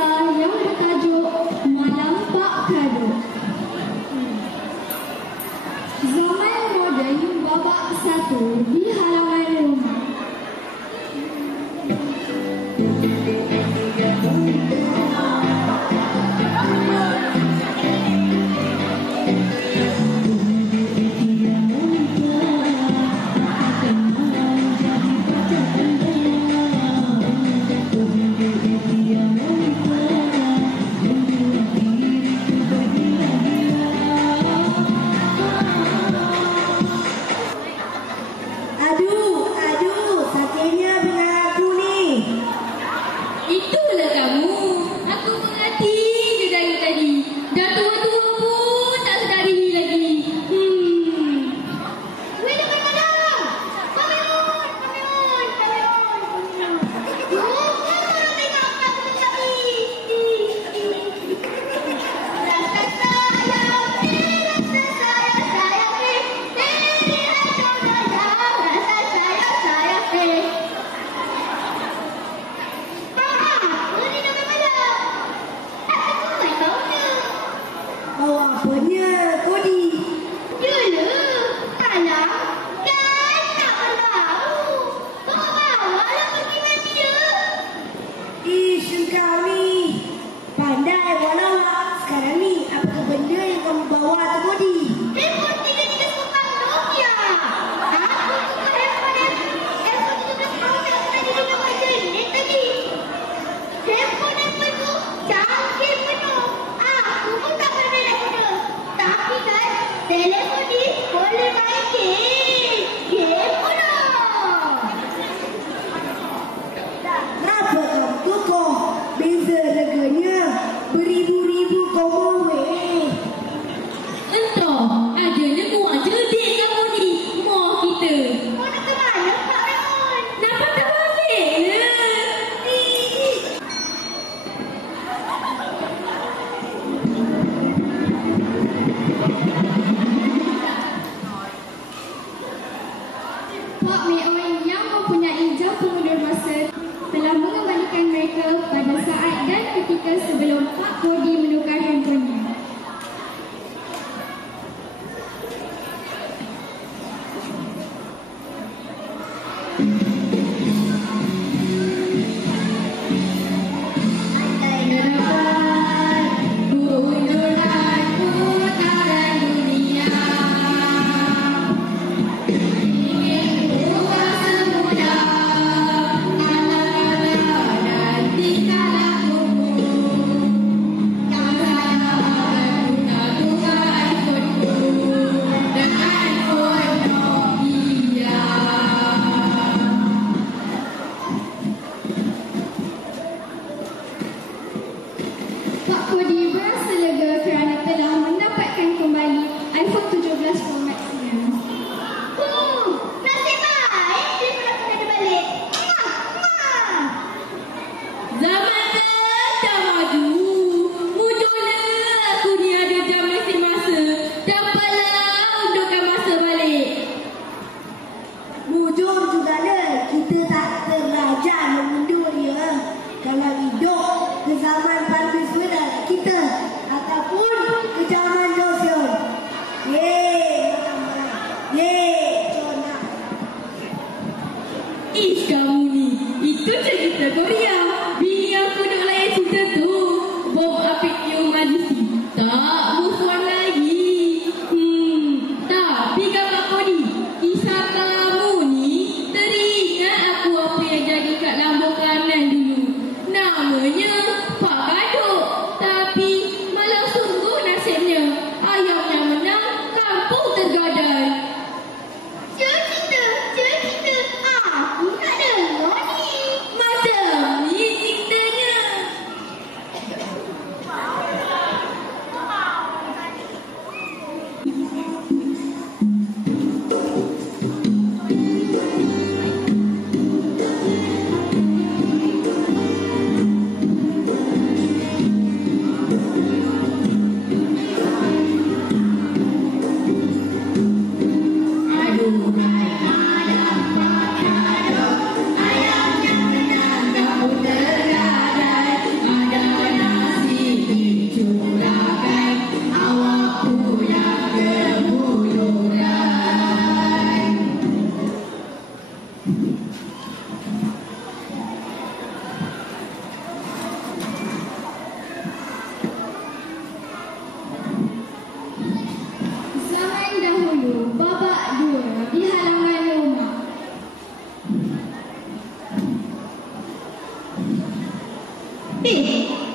besar yang bertajuk Malam Pak Kado. Zaman moden babak satu di halaman rumah. Pak Meon yang mempunyai jam pengundur masa telah mengembalikan mereka pada saat dan ketika sebelum Pak Kodi menukar handphonenya.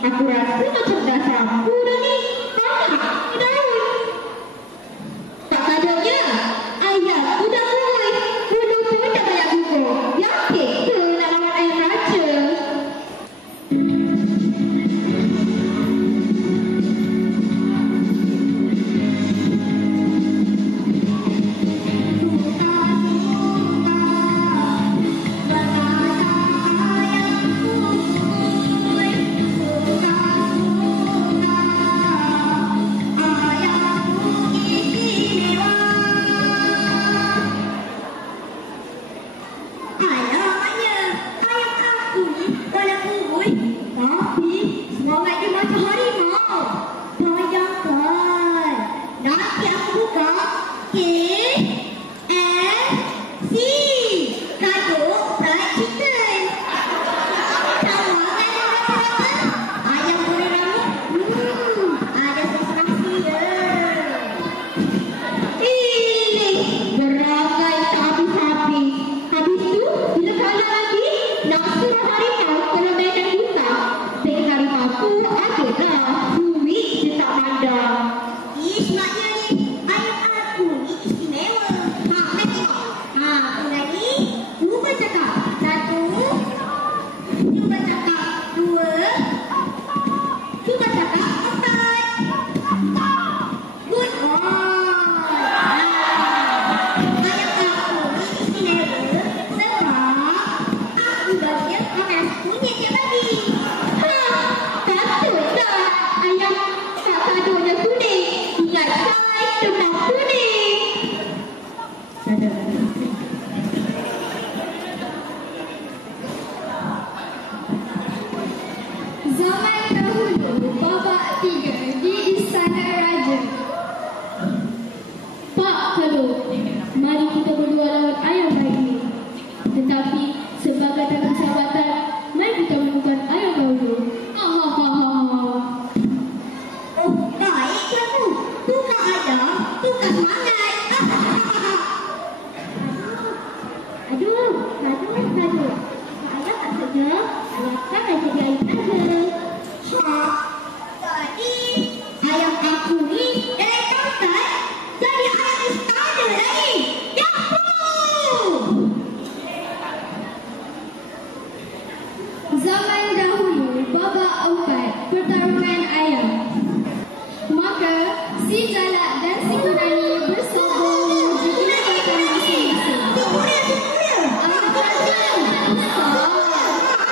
Aku rasa macam dah sapu dah ni. Banyak daun. Tak adanya. Ayamku dah kurus. Bulu tu dah banyak gugur. Yakin ke nak lawan ayam raja? Zaman dahulu, babak 3 di Istana Raja. Pak Keluk, mari kita berdua lawan ayam lagi. Tetapi sebagai tanda persahabatan, mari kita menemukan ayam dahulu. Oh, baik kamu. Tukar ada, tukar semangat. Aduh. Ayam tak saja, ayam kan dah jadi ayam saja. Jadi ayam aku ni dari tempat jadi ayam istana lagi. Yahoo! Zaman dahulu, babak 4, pertarungan ayam. Maka, si Jalak dan si Kurani bersombong menuju tindakan masing-masing. Ayam raja yang besar.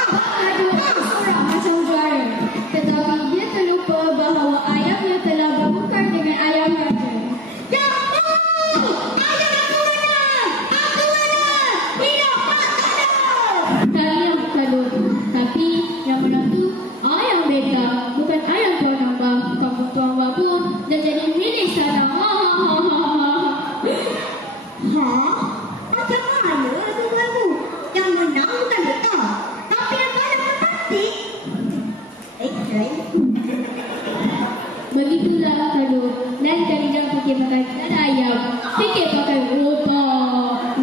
Pak Kaduk seorang macam juara. Tetapi dia terlupa bahawa ayamnya telah bertukar dengan ayam raja. Yahoo! Ayam aku menang! Aku menang! Hidup Pak Kaduk! Tahniah Pak Kaduk. Tapi yang menang tu ayam beta, bukan ayam Tuan Abah. Kamu Tuan Abah pun dah jadi milik sana. Macam mana tuanku? Yang menang bukan beta, tapi yang kalah pun pasti. Begitulah Kaduk. Lain kali jangan fikir makan dada ayam. Fikir pakai otak.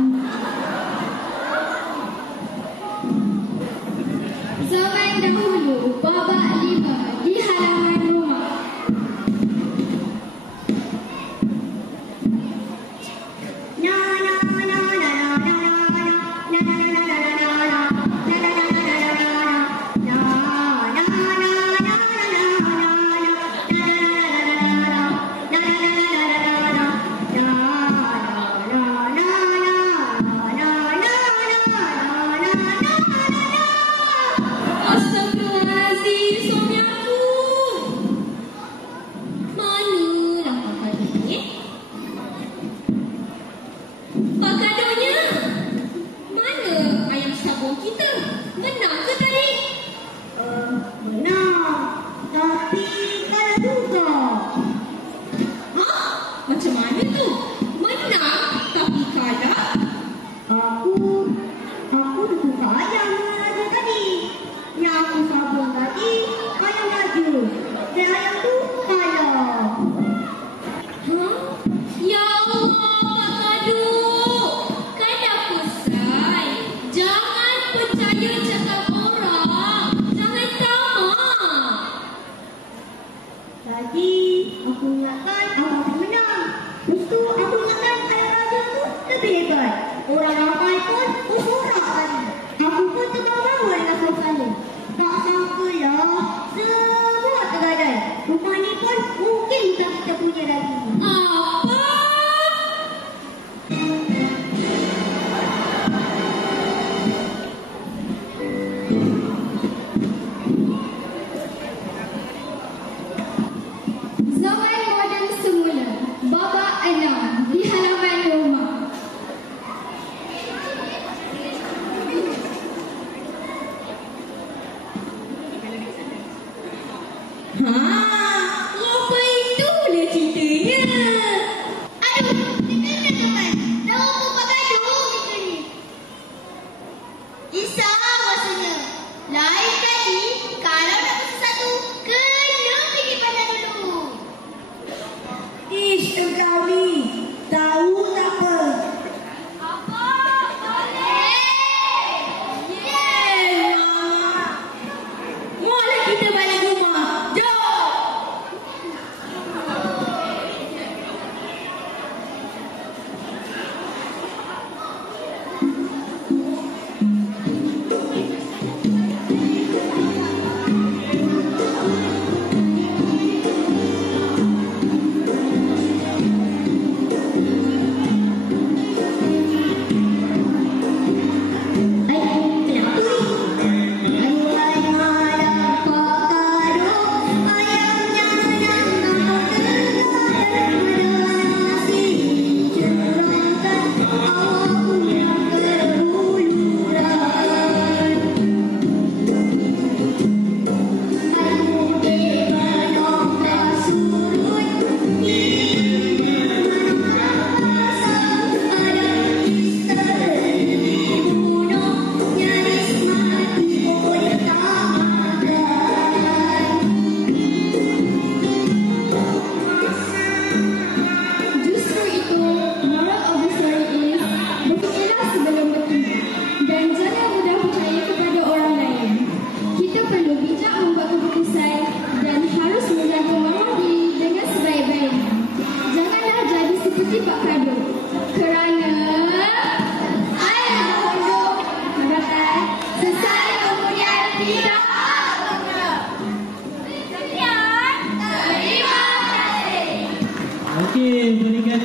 Zaman dahulu, babak 5 di halaman rumah. Tadi aku ingatkan aku menang. Lepas tu aku ingatkan ayah raja tu lebih hebat. Orang ramai pun bersorak tadi. Aku pun terbawa dengan suasana. Tak sangka lah, semua tergadai. Rumah ni pun mungkin bukan kita punya lagi. Apa? Zaman moden semula, babak 6 di halaman rumah. Apa itulah ceritanya? Aduh, kita teman. Dah umur bergaduh kita ni. Kisah maksudnya. Lain kali, kalau nak sesuatu, kena fikir pandai dulu. Ish, engkau ni tahu tak apa? Apa? Boleh? Yeah. Mula kita balik rumah. Jom. Justru itu, moral of the story is, berfikirlah sebelum bertindak dan jangan mudah percaya kepada orang lain. Kita perlu bijak membuat keputusan dan harus menjaga maruah diri dengan sebaik-baiknya. Janganlah jadi seperti Pak Kado, kerana air berkondom bakal sesaat kemudian tidak bergerak. Sekian, terima kasih. Okey, berikan